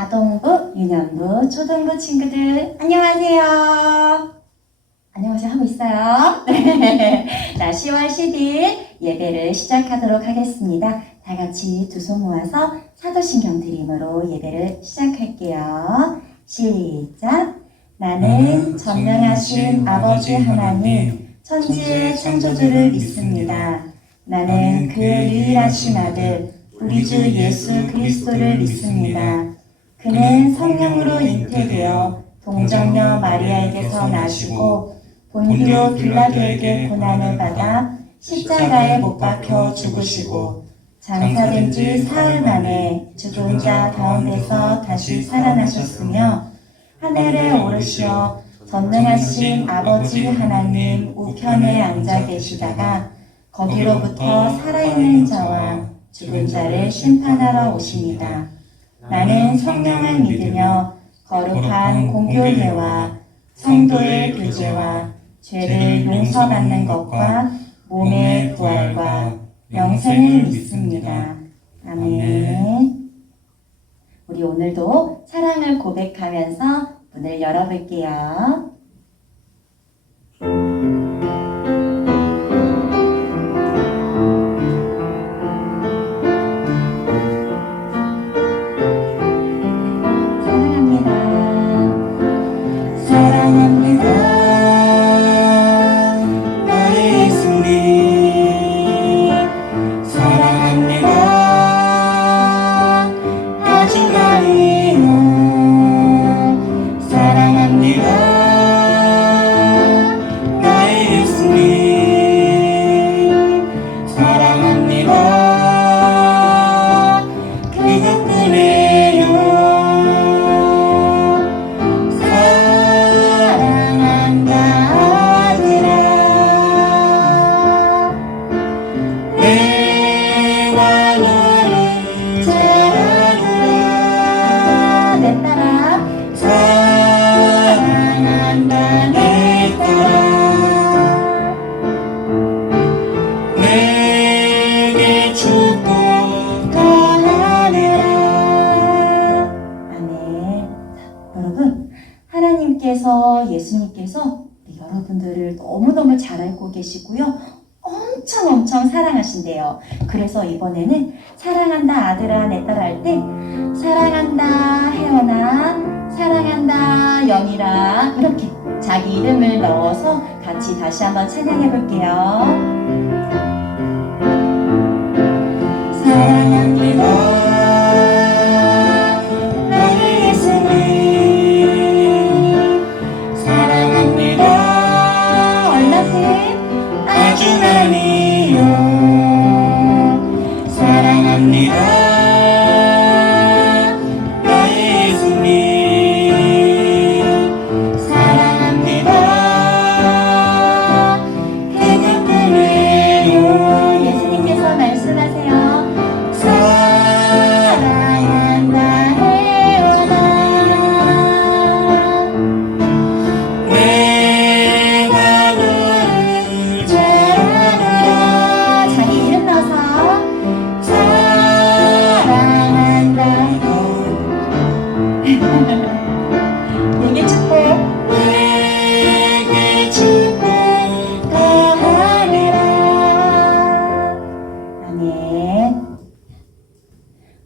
아동부, 유년부, 초등부 친구들 안녕하세요. 안녕하세요 하고 있어요. 자, 10월 10일 예배를 시작하도록 하겠습니다. 다 같이 두 손 모아서 사도신경 드림으로 예배를 시작할게요. 시작! 나는 전능하신 아버지 하나님, 천지의 창조주를 믿습니다. 나는 그의 유일하신 아들, 우리 주 예수 그리스도를 믿습니다. 그는 성령으로 잉태되어 동정녀 마리아에게서 나시고 본디오 빌라도에게 고난을 받아 십자가에 못 박혀 죽으시고 장사된 지 사흘 만에 죽은 자 가운데서 다시 살아나셨으며 하늘에 오르시어 전능하신 아버지 하나님 우편에 앉아 계시다가 거기로부터 살아있는 자와 죽은 자를 심판하러 오십니다. 나는 성령을 믿으며 거룩한 공교회와 성도의 교제와 죄를 용서받는 것과 몸의 부활과 영생을 믿습니다. 아멘. 우리 오늘도 사랑을 고백하면서 문을 열어볼게요. 예수님께서 여러분들을 너무너무 잘 알고 계시고요. 엄청 사랑하신대요. 그래서 이번에는 사랑한다 아들아 내 딸아 할 때 사랑한다 혜원아, 사랑한다 영이라 이렇게 자기 이름을 넣어서 같이 다시 한번 찬양해 볼게요. 사랑합니다.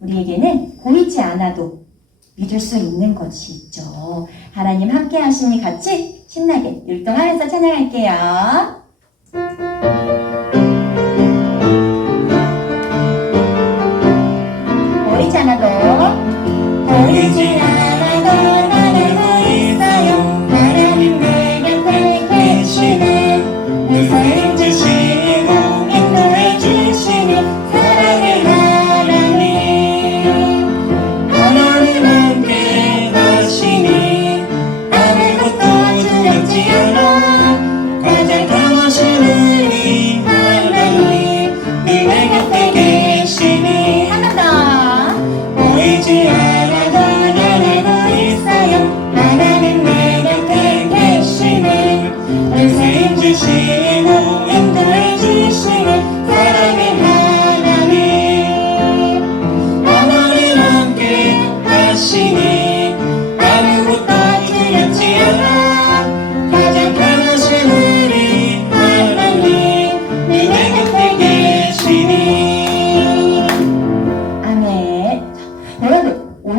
우리에게는 보이지 않아도 믿을 수 있는 것이 있죠. 하나님 함께 하시니 같이 신나게 율동하면서 찬양할게요. 보이지 않아도 보이지 않아도 나는 서 있어요. 하나님 내 곁에 계시네. 내 삶 주시고 인도해 주시니 사랑의 하나님 함께 하시니 아무것도 두렵지 않아. 가장 강하신 우리 하나님 내 곁에 계시니 한 번 더 보이지 않아도 나는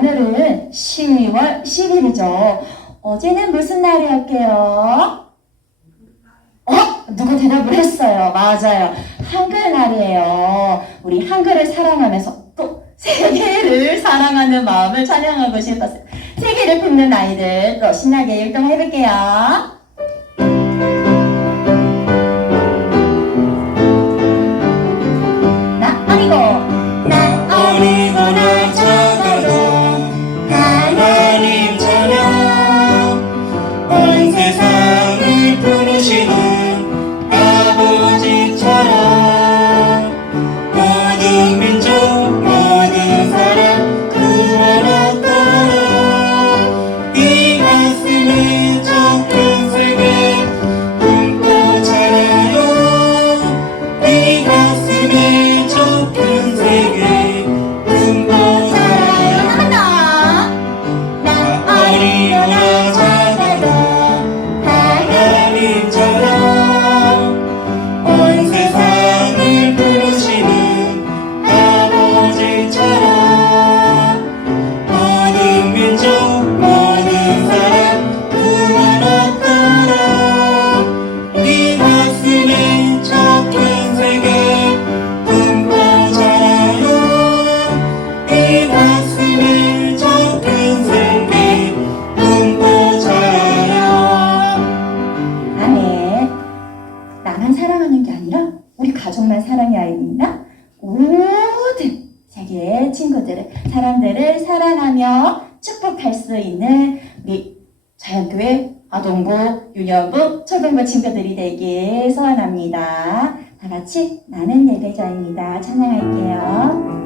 오늘은 12월 10일이죠. 어제는 무슨 날이었게요? 누구 대답을 했어요. 맞아요. 한글날이에요. 우리 한글을 사랑하면서 또 세계를 사랑하는 마음을 찬양하고 싶었어요. 세계를 품는 아이들 또 신나게 율동해볼게요. 나 어리고 나 작아도 하나님 자녀 온 세상을 부르시는 아버지처럼 모든 민족 모든 사람 구원하도록 이 가슴에 좁은 세계 품고 자라요. 이 가슴에 좁은 세계 품고 자라요. 나 어리거나 작아도 하나님처럼 온 세상을 부르시는 아버지처럼 모든 민족 모든 사람 구원하도록 이 가슴에 좁은 세계 품고 자라요. 이 가슴에 좁은 세계 품고 자라요. 아멘. 나만 사랑하는 게 아니라 우리 가족만 사랑해야 합니다. 모든 세계의 친구들을, 사람들을 사랑하며 축복할 수 있는 우리 자연교회 아동부, 유년부, 초등부 친구들이 되길 소원합니다. 다 같이 나는 예배자입니다. 찬양할게요.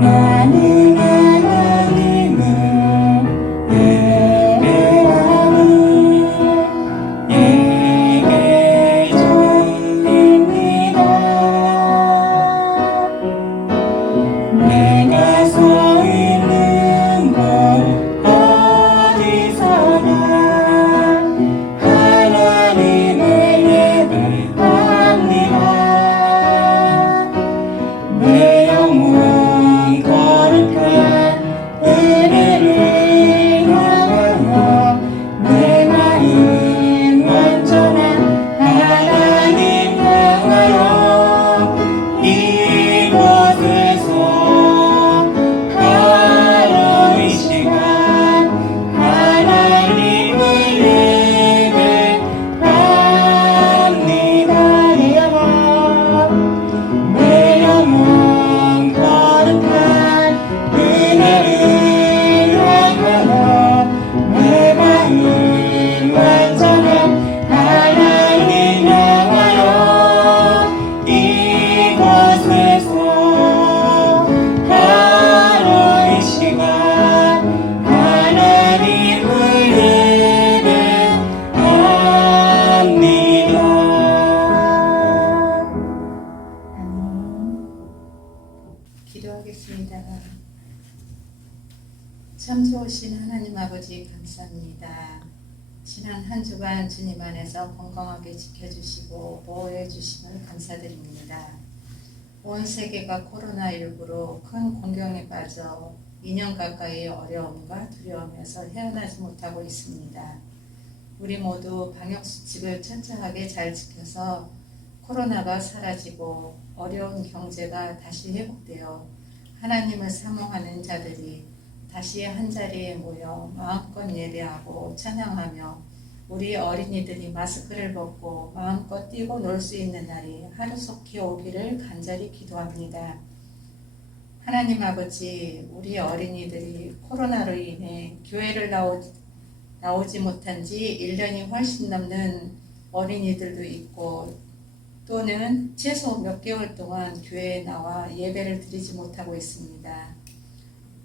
나는 하나님의 예배함을 예배 드립니다. 내가 서 있는 곳 어디서나 하나님의 예배합니다. 내 영혼 거룩한 은혜를 향하여 내 마음 완전한 하나님 향하여 이곳에서 하루 이 시간 하나님을 예배합니다. 내 영혼 거룩한 은혜를 향하여 내 마음 완전한 하나님 향하여 이곳에서 하루 이 시간 하나님을 예배합니다. 기도하겠습니다. 참 좋으신 하나님 아버지 감사합니다. 지난 한 주간 주님 안에서 건강하게 지켜주시고 보호해 주심을 감사드립니다. 온 세계가 코로나19로 큰 공경에 빠져 2년 가까이의 어려움과 두려움에서 헤어나지 못하고 있습니다. 우리 모두 방역수칙을 철저하게 잘 지켜서 코로나가 사라지고 어려운 경제가 다시 회복되어 하나님을 사모하는 자들이 다시 한자리에 모여 마음껏 예배하고 찬양하며 우리 어린이들이 마스크를 벗고 마음껏 뛰고 놀 수 있는 날이 하루속히 오기를 간절히 기도합니다. 하나님 아버지, 우리 어린이들이 코로나로 인해 교회를 나오지 못한 지 1년이 훨씬 넘는 어린이들도 있고 또는 최소 몇 개월 동안 교회에 나와 예배를 드리지 못하고 있습니다.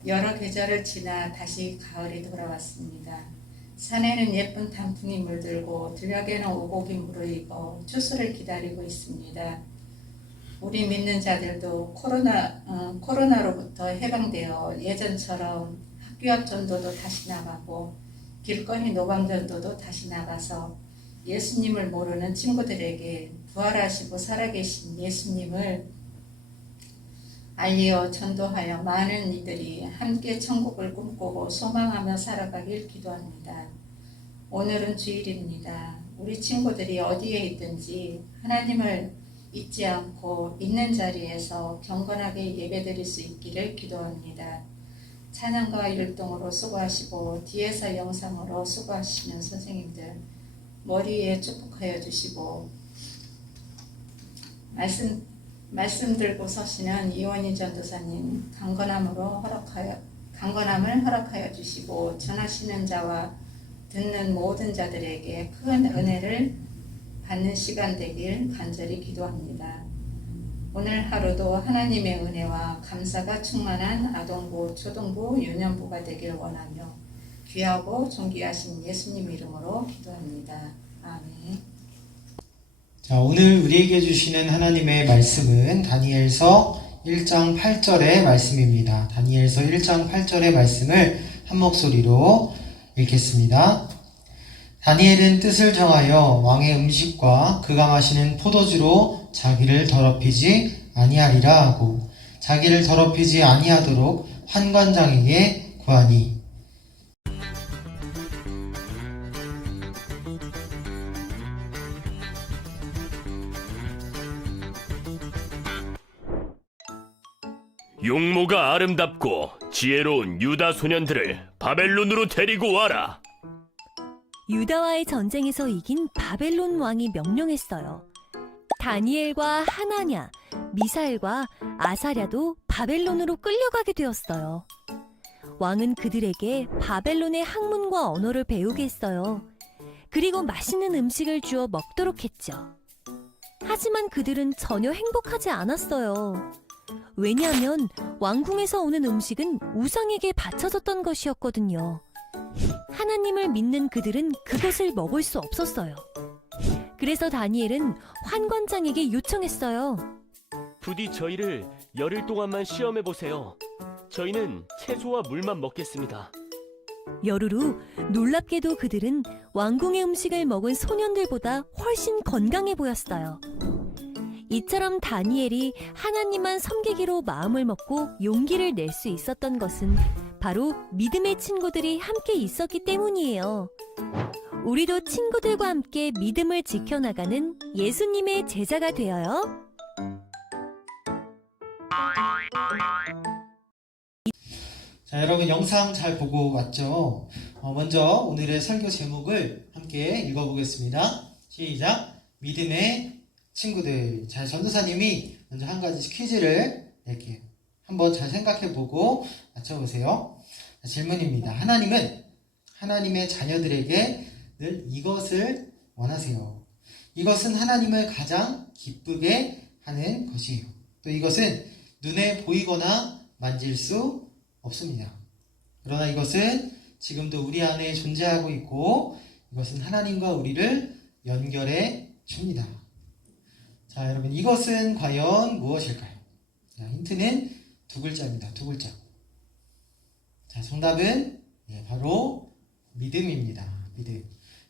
여러 계절을 지나 다시 가을이 돌아왔습니다. 산에는 예쁜 단풍이 물들고 들녘에는 오곡이 무르익어 추수를 기다리고 있습니다. 우리 믿는 자들도 코로나로부터 해방되어 예전처럼 학교 앞 전도도 다시 나가고 길거리 노방전도도 다시 나가서 예수님을 모르는 친구들에게 부활하시고 살아계신 예수님을 알리어 전도하여 많은 이들이 함께 천국을 꿈꾸고 소망하며 살아가길 기도합니다. 오늘은 주일입니다. 우리 친구들이 어디에 있든지 하나님을 잊지 않고 있는 자리에서 경건하게 예배드릴 수 있기를 기도합니다. 찬양과 율동으로 수고하시고 뒤에서 영상으로 수고하시는 선생님들 머리에 축복하여 주시고 말씀 들고 서시는 이원희 전도사님 강건함을 허락하여 주시고 전하시는 자와 듣는 모든 자들에게 큰 은혜를 받는 시간 되길 간절히 기도합니다. 오늘 하루도 하나님의 은혜와 감사가 충만한 아동부, 초등부, 유년부가 되길 원하며 귀하고 존귀하신 예수님 이름으로 기도합니다. 아멘. 자, 오늘 우리에게 주시는 하나님의 말씀은 다니엘서 1장 8절의 말씀입니다. 다니엘서 1장 8절의 말씀을 한 목소리로 읽겠습니다. 다니엘은 뜻을 정하여 왕의 음식과 그가 마시는 포도주로 자기를 더럽히지 아니하리라 하고 자기를 더럽히지 아니하도록 환관장에게 구하니. 용모가 아름답고 지혜로운 유다 소년들을 바벨론으로 데리고 와라. 유다와의 전쟁에서 이긴 바벨론 왕이 명령했어요. 다니엘과 하나냐, 미사엘과 아사랴도 바벨론으로 끌려가게 되었어요. 왕은 그들에게 바벨론의 학문과 언어를 배우게 했어요. 그리고 맛있는 음식을 주어 먹도록 했죠. 하지만 그들은 전혀 행복하지 않았어요. 왜냐하면 왕궁에서 오는 음식은 우상에게 바쳐졌던 것이었거든요. 하나님을 믿는 그들은 그것을 먹을 수 없었어요. 그래서 다니엘은 환관장에게 요청했어요. 부디 저희를 열흘 동안만 시험해 보세요. 저희는 채소와 물만 먹겠습니다. 열흘 후 놀랍게도 그들은 왕궁의 음식을 먹은 소년들보다 훨씬 건강해 보였어요. 이처럼 다니엘이 하나님만 섬기기로 마음을 먹고 용기를 낼 수 있었던 것은 바로 믿음의 친구들이 함께 있었기 때문이에요. 우리도 친구들과 함께 믿음을 지켜나가는 예수님의 제자가 되어요. 자, 여러분 영상 잘 보고 왔죠? 먼저 오늘의 설교 제목을 함께 읽어보겠습니다. 시작! 믿음의 친구들. 자, 전도사님이 먼저 한 가지 퀴즈를 낼게요. 한번 잘 생각해보고 맞춰보세요. 자, 질문입니다. 하나님은 하나님의 자녀들에게 늘 이것을 원하세요. 이것은 하나님을 가장 기쁘게 하는 것이에요. 또 이것은 눈에 보이거나 만질 수 없습니다. 그러나 이것은 지금도 우리 안에 존재하고 있고 이것은 하나님과 우리를 연결해 줍니다. 자, 여러분 이것은 과연 무엇일까요? 자, 힌트는 두 글자입니다. 두 글자. 자, 정답은 바로 믿음입니다. 믿음.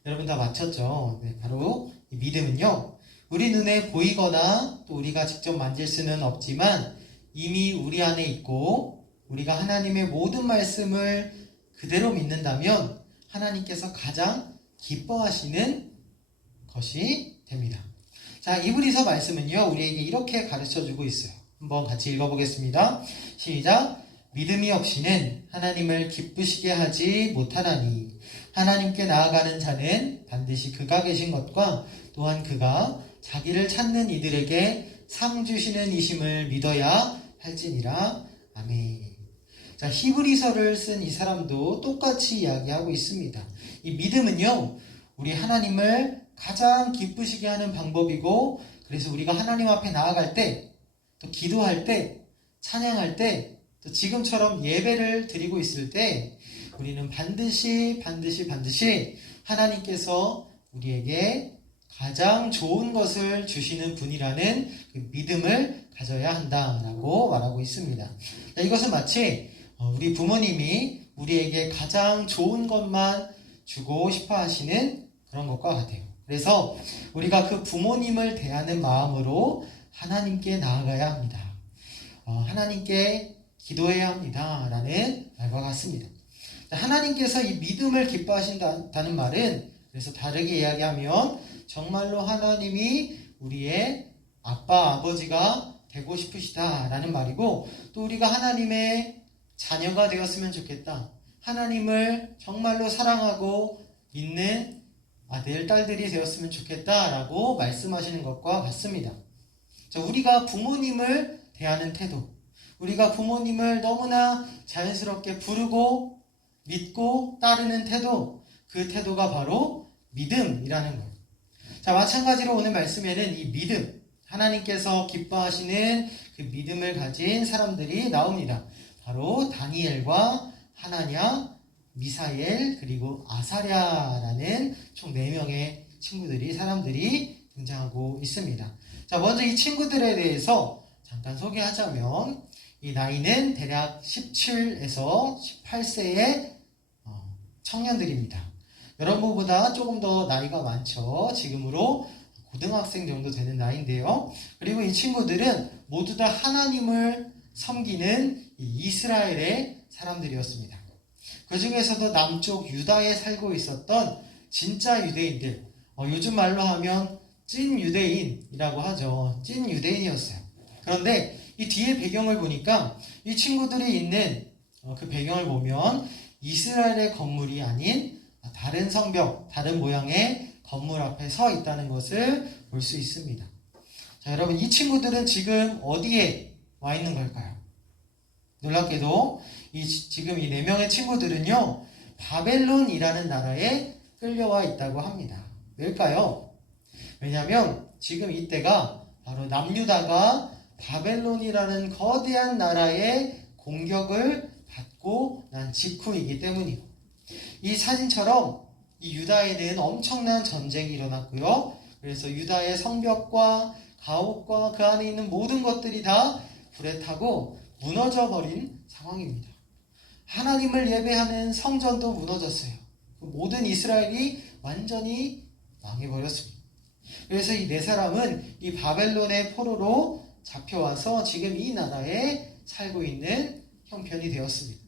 여러분 다 맞췄죠? 네, 바로 이 믿음은요, 우리 눈에 보이거나 또 우리가 직접 만질 수는 없지만 이미 우리 안에 있고 우리가 하나님의 모든 말씀을 그대로 믿는다면 하나님께서 가장 기뻐하시는 것이 됩니다. 자, 이브리서 말씀은요, 우리에게 이렇게 가르쳐주고 있어요. 한번 같이 읽어보겠습니다. 시작! 믿음이 없이는 하나님을 기쁘시게 하지 못하나니 하나님께 나아가는 자는 반드시 그가 계신 것과 또한 그가 자기를 찾는 이들에게 상 주시는 이심을 믿어야 할지니라. 아멘. 자, 히브리서를 쓴 이 사람도 똑같이 이야기하고 있습니다. 이 믿음은요, 우리 하나님을 가장 기쁘시게 하는 방법이고, 그래서 우리가 하나님 앞에 나아갈 때, 또 기도할 때, 찬양할 때, 또 지금처럼 예배를 드리고 있을 때 우리는 반드시 하나님께서 우리에게 가장 좋은 것을 주시는 분이라는 그 믿음을 가져야 한다라고 말하고 있습니다. 이것은 마치 우리 부모님이 우리에게 가장 좋은 것만 주고 싶어 하시는 그런 것과 같아요. 그래서 우리가 그 부모님을 대하는 마음으로 하나님께 나아가야 합니다. 하나님께 기도해야 합니다. 라는 말과 같습니다. 하나님께서 이 믿음을 기뻐하신다는 말은, 그래서 다르게 이야기하면 정말로 하나님이 우리의 아빠, 아버지가 되고 싶으시다라는 말이고, 또 우리가 하나님의 자녀가 되었으면 좋겠다. 하나님을 정말로 사랑하고 믿는 아들, 딸들이 되었으면 좋겠다라고 말씀하시는 것과 같습니다. 우리가 부모님을 대하는 태도, 우리가 부모님을 너무나 자연스럽게 부르고 믿고 따르는 태도, 그 태도가 바로 믿음이라는 것. 마찬가지로 오늘 말씀에는 이 믿음, 하나님께서 기뻐하시는 그 믿음을 가진 사람들이 나옵니다. 바로 다니엘과 하나냐, 미사엘, 그리고 아사랴라는 총 4명의 사람들이 등장하고 있습니다. 먼저 이 친구들에 대해서 잠깐 소개하자면, 이 나이는 대략 17에서 18세의 청년들입니다. 여러분보다 조금 더 나이가 많죠. 지금으로 고등학생 정도 되는 나이인데요. 그리고 이 친구들은 모두 다 하나님을 섬기는 이스라엘의 사람들이었습니다. 그 중에서도 남쪽 유다에 살고 있었던 진짜 유대인들, 요즘 말로 하면 찐 유대인이라고 하죠. 찐 유대인이었어요. 그런데 이 뒤에 배경을 보니까 이 친구들이 있는 그 배경을 보면 이스라엘의 건물이 아닌 다른 성벽, 다른 모양의 건물 앞에 서 있다는 것을 볼 수 있습니다. 여러분, 이 친구들은 지금 어디에 와 있는 걸까요? 놀랍게도 지금 이 4명의 친구들은요, 바벨론이라는 나라에 끌려와 있다고 합니다. 왜일까요? 왜냐하면 지금 이때가 바로 남유다가 바벨론이라는 거대한 나라의 공격을 받고 난 직후이기 때문이에요. 이 사진처럼 이 유다에는 엄청난 전쟁이 일어났고요. 그래서 유다의 성벽과 가옥과 그 안에 있는 모든 것들이 다 불에 타고 무너져 버린 상황입니다. 하나님을 예배하는 성전도 무너졌어요. 모든 이스라엘이 완전히 망해버렸습니다. 그래서 이 4사람은 이 바벨론의 포로로 잡혀와서 지금 이 나라에 살고 있는 형편이 되었습니다.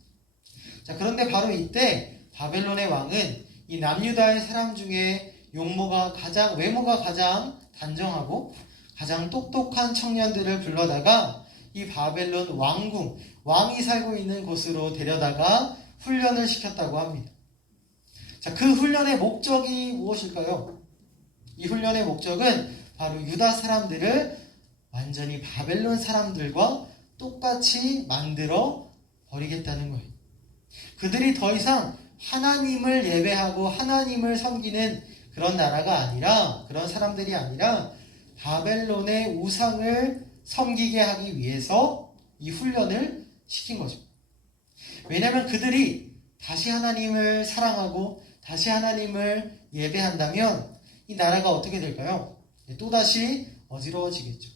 그런데 바로 이때 바벨론의 왕은 이 남유다의 사람 중에 외모가 가장 단정하고 가장 똑똑한 청년들을 불러다가 이 바벨론 왕궁, 왕이 살고 있는 곳으로 데려다가 훈련을 시켰다고 합니다. 그 훈련의 목적이 무엇일까요? 이 훈련의 목적은 바로 유다 사람들을 완전히 바벨론 사람들과 똑같이 만들어 버리겠다는 거예요. 그들이 더 이상 하나님을 예배하고 하나님을 섬기는 그런 나라가 아니라, 그런 사람들이 아니라 바벨론의 우상을 섬기게 하기 위해서 이 훈련을 시킨 거죠. 왜냐하면 그들이 다시 하나님을 사랑하고 다시 하나님을 예배한다면 이 나라가 어떻게 될까요? 또다시 어지러워지겠죠.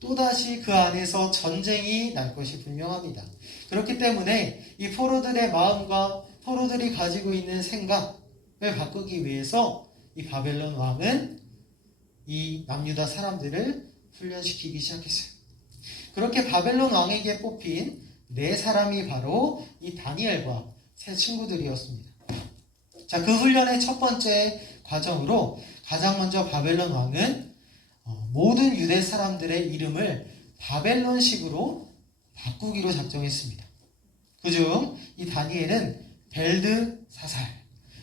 또다시 그 안에서 전쟁이 날 것이 분명합니다. 그렇기 때문에 이 포로들의 마음과 포로들이 가지고 있는 생각을 바꾸기 위해서 이 바벨론 왕은 이 남유다 사람들을 훈련시키기 시작했어요. 그렇게 바벨론 왕에게 뽑힌 4사람이 바로 이 다니엘과 세 친구들이었습니다. 그 훈련의 첫 번째 과정으로 가장 먼저 바벨론 왕은 모든 유대 사람들의 이름을 바벨론식으로 바꾸기로 작정했습니다. 그중 이 다니엘은 벨드사살,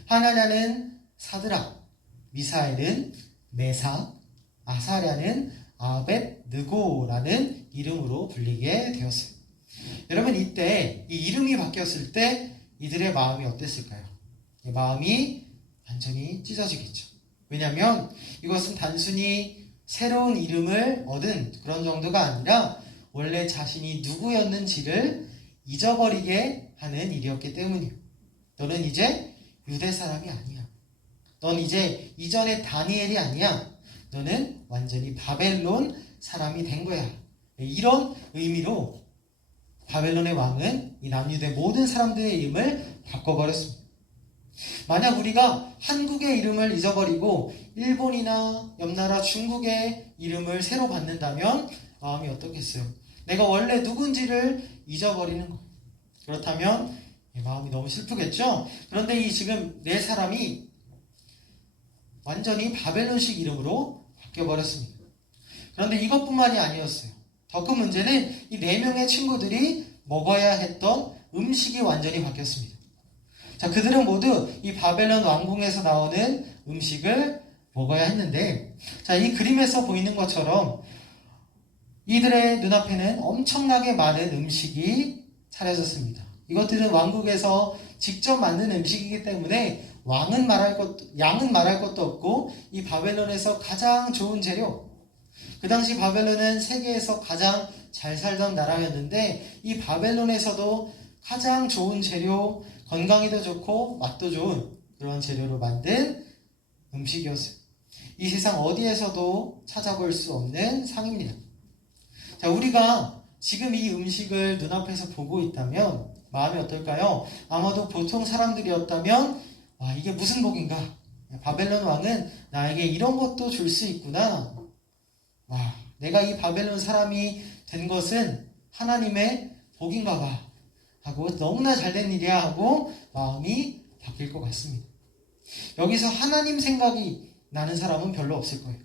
하나냐는 사드락, 미사엘은 메삭, 아사랴는 아벳느고라는 이름으로 불리게 되었어요. 여러분, 이때 이 이름이 바뀌었을 때 이들의 마음이 어땠을까요? 마음이 완전히 찢어지겠죠. 왜냐하면 이것은 단순히 새로운 이름을 얻은 그런 정도가 아니라 원래 자신이 누구였는지를 잊어버리게 하는 일이었기 때문이에요. 너는 이제 유대 사람이 아니야. 넌 이제 이전의 다니엘이 아니야. 너는 완전히 바벨론 사람이 된 거야. 이런 의미로 바벨론의 왕은 이 남유대 모든 사람들의 이름을 바꿔버렸습니다. 만약 우리가 한국의 이름을 잊어버리고 일본이나 옆나라 중국의 이름을 새로 받는다면 마음이 어떻겠어요? 내가 원래 누군지를 잊어버리는 거예요. 그렇다면 마음이 너무 슬프겠죠? 그런데 이 지금 네 사람이 완전히 바벨론식 이름으로 바뀌어버렸습니다. 그런데 이것뿐만이 아니었어요. 더 큰 문제는 이 네 명의 친구들이 먹어야 했던 음식이 완전히 바뀌었습니다. 자, 그들은 모두 이 바벨론 왕궁에서 나오는 음식을 먹어야 했는데, 자, 이 그림에서 보이는 것처럼 이들의 눈앞에는 엄청나게 많은 음식이 차려졌습니다. 이것들은 왕국에서 직접 만든 음식이기 때문에 양은 말할 것도 없고, 이 바벨론에서 가장 좋은 재료, 그 당시 바벨론은 세계에서 가장 잘 살던 나라였는데, 이 바벨론에서도 가장 좋은 재료, 건강에도 좋고 맛도 좋은 그런 재료로 만든 음식이었어요. 이 세상 어디에서도 찾아볼 수 없는 상입니다. 자, 우리가 지금 이 음식을 눈앞에서 보고 있다면 마음이 어떨까요? 아마도 보통 사람들이었다면 와, 이게 무슨 복인가? 바벨론 왕은 나에게 이런 것도 줄 수 있구나. 와, 내가 이 바벨론 사람이 된 것은 하나님의 복인가 봐 하고 너무나 잘된 일이야 하고 마음이 바뀔 것 같습니다. 여기서 하나님 생각이 나는 사람은 별로 없을 거예요.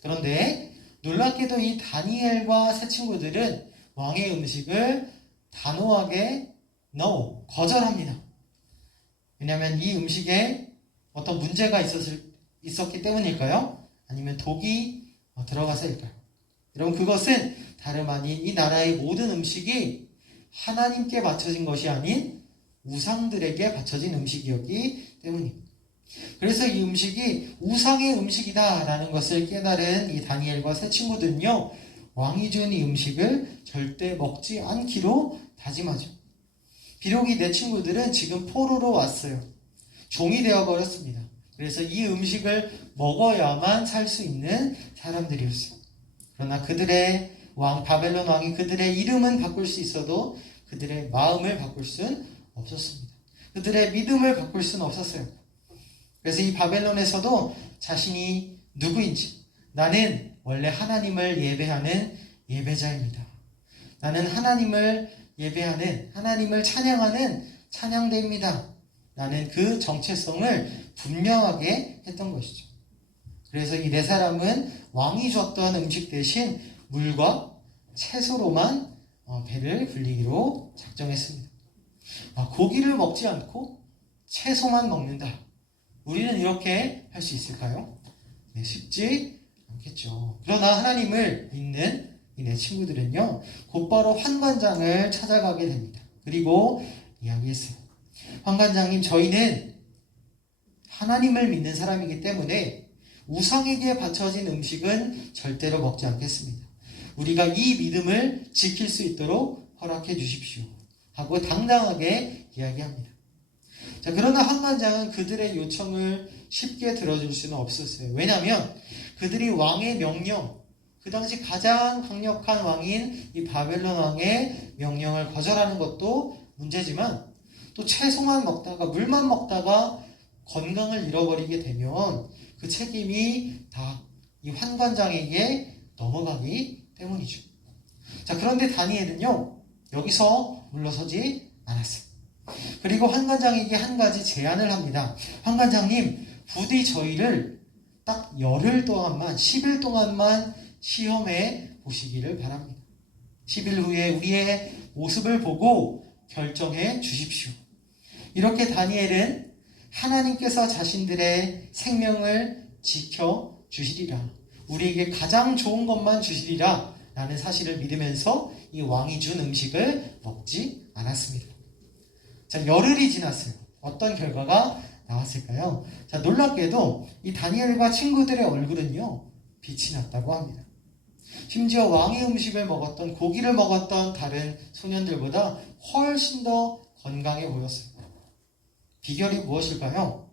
그런데 놀랍게도 이 다니엘과 세 친구들은 왕의 음식을 단호하게 no, 거절합니다. 왜냐하면 이 음식에 어떤 문제가 있었기 때문일까요? 아니면 독이 들어가서일까요? 여러분, 그것은 다름 아닌 이 나라의 모든 음식이 하나님께 바쳐진 것이 아닌 우상들에게 바쳐진 음식이었기 때문입니다. 그래서 이 음식이 우상의 음식이다 라는 것을 깨달은 이 다니엘과 세 친구들은요, 왕이 준 이 음식을 절대 먹지 않기로 다짐하죠. 비록 이 네 친구들은 지금 포로로 왔어요. 종이 되어버렸습니다. 그래서 이 음식을 먹어야만 살 수 있는 사람들이었어요. 그러나 그들의 바벨론 왕이 그들의 이름은 바꿀 수 있어도 그들의 마음을 바꿀 수는 없었습니다. 그들의 믿음을 바꿀 수는 없었어요. 그래서 이 바벨론에서도 자신이 누구인지, 나는 원래 하나님을 예배하는 예배자입니다. 나는 하나님을 예배하는, 하나님을 찬양하는 찬양대입니다. 라는 그 정체성을 분명하게 했던 것이죠. 그래서 이 네 사람은 왕이 줬던 음식 대신 물과 채소로만 배를 불리기로 작정했습니다. 고기를 먹지 않고 채소만 먹는다. 우리는 이렇게 할 수 있을까요? 네, 쉽지 않겠죠. 그러나 하나님을 믿는 이 네 친구들은요, 곧바로 환관장을 찾아가게 됩니다. 그리고 이야기했어요. 환관장님, 저희는 하나님을 믿는 사람이기 때문에 우상에게 바쳐진 음식은 절대로 먹지 않겠습니다. 우리가 이 믿음을 지킬 수 있도록 허락해 주십시오 하고 당당하게 이야기합니다. 자, 그러나 환관장은 그들의 요청을 쉽게 들어줄 수는 없었어요. 왜냐하면 그들이 왕의 명령, 그 당시 가장 강력한 왕인 이 바벨론 왕의 명령을 거절하는 것도 문제지만, 또 채소만 먹다가 물만 먹다가 건강을 잃어버리게 되면 그 책임이 다 이 환관장에게 넘어가기 때문이죠. 자, 그런데 다니엘은요, 여기서 물러서지 않았어요. 그리고 환관장에게 한 가지 제안을 합니다. 환관장님, 부디 저희를 딱 열흘 동안만, 10일 동안만 시험해 보시기를 바랍니다. 10일 후에 우리의 모습을 보고 결정해 주십시오. 이렇게 다니엘은 하나님께서 자신들의 생명을 지켜 주시리라, 우리에게 가장 좋은 것만 주시리라 라는 사실을 믿으면서 이 왕이 준 음식을 먹지 않았습니다. 자, 열흘이 지났어요. 어떤 결과가 나왔을까요? 자, 놀랍게도 이 다니엘과 친구들의 얼굴은요, 빛이 났다고 합니다. 심지어 왕의 음식을 먹었던, 고기를 먹었던 다른 소년들보다 훨씬 더 건강해 보였어요. 비결이 무엇일까요?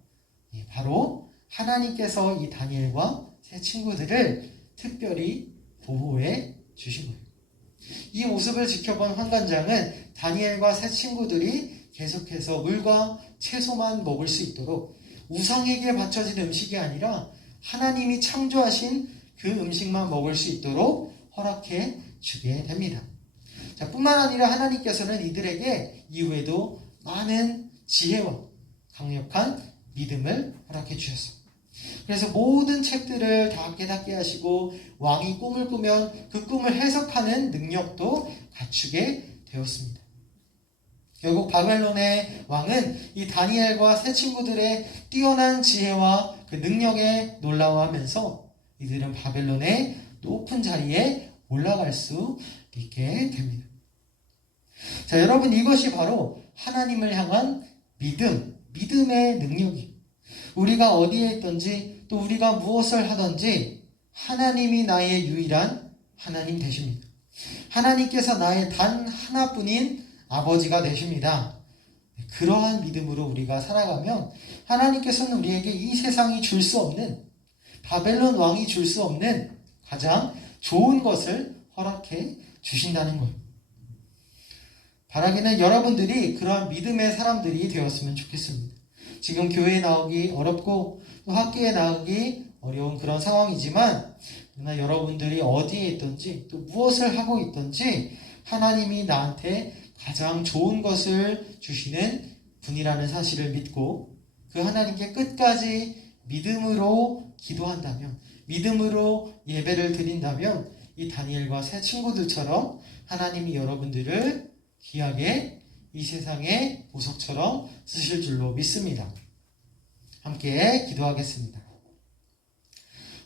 바로 하나님께서 이 다니엘과 세 친구들을 특별히 보호해 주신 거예요. 이 모습을 지켜본 환관장은 다니엘과 세 친구들이 계속해서 물과 채소만 먹을 수 있도록 우상에게 바쳐진 음식이 아니라 하나님이 창조하신 그 음식만 먹을 수 있도록 허락해 주게 됩니다. 자, 뿐만 아니라 하나님께서는 이들에게 이후에도 많은 지혜와 강력한 믿음을 허락해 주셨어요. 그래서 모든 책들을 다 깨닫게 하시고 왕이 꿈을 꾸면 그 꿈을 해석하는 능력도 갖추게 되었습니다. 결국 바벨론의 왕은 이 다니엘과 세 친구들의 뛰어난 지혜와 그 능력에 놀라워하면서 이들은 바벨론의 높은 자리에 올라갈 수 있게 됩니다. 자, 여러분, 이것이 바로 하나님을 향한 믿음의 능력이에요. 우리가 어디에 있든지 또 우리가 무엇을 하든지 하나님이 나의 유일한 하나님 되십니다. 하나님께서 나의 단 하나뿐인 아버지가 되십니다. 그러한 믿음으로 우리가 살아가면 하나님께서는 우리에게 이 세상이 줄 수 없는, 바벨론 왕이 줄 수 없는 가장 좋은 것을 허락해 주신다는 거예요. 바라기는 여러분들이 그러한 믿음의 사람들이 되었으면 좋겠습니다. 지금 교회에 나오기 어렵고 또 학교에 나오기 어려운 그런 상황이지만, 그러나 여러분들이 어디에 있든지 또 무엇을 하고 있든지 하나님이 나한테 가장 좋은 것을 주시는 분이라는 사실을 믿고 그 하나님께 끝까지 믿음으로 기도한다면, 믿음으로 예배를 드린다면 이 다니엘과 세 친구들처럼 하나님이 여러분들을 귀하게 이 세상의 보석처럼 쓰실 줄로 믿습니다. 함께 기도하겠습니다.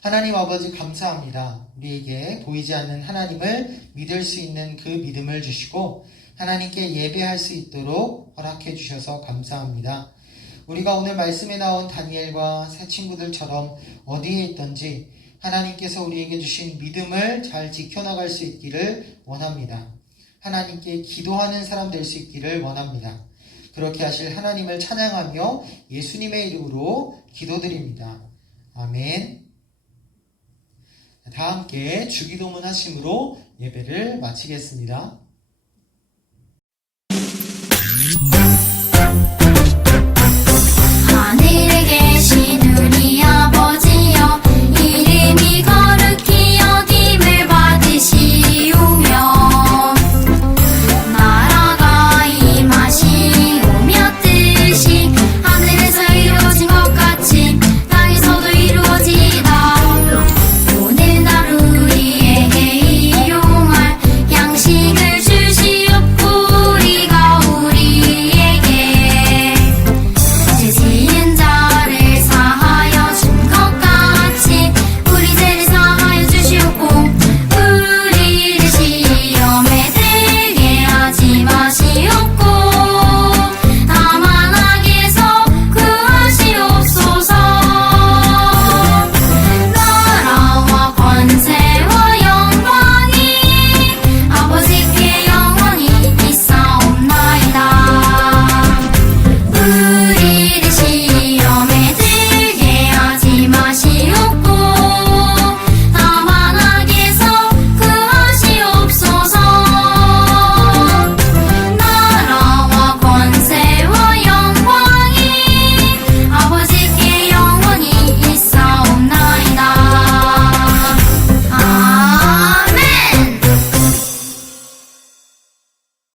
하나님 아버지, 감사합니다. 우리에게 보이지 않는 하나님을 믿을 수 있는 그 믿음을 주시고 하나님께 예배할 수 있도록 허락해 주셔서 감사합니다. 우리가 오늘 말씀에 나온 다니엘과 새 친구들처럼 어디에 있든지 하나님께서 우리에게 주신 믿음을 잘 지켜나갈 수 있기를 원합니다. 하나님께 기도하는 사람 될 수 있기를 원합니다. 그렇게 하실 하나님을 찬양하며 예수님의 이름으로 기도드립니다. 아멘. 다 함께 주기도문 하심으로 예배를 마치겠습니다. 하늘에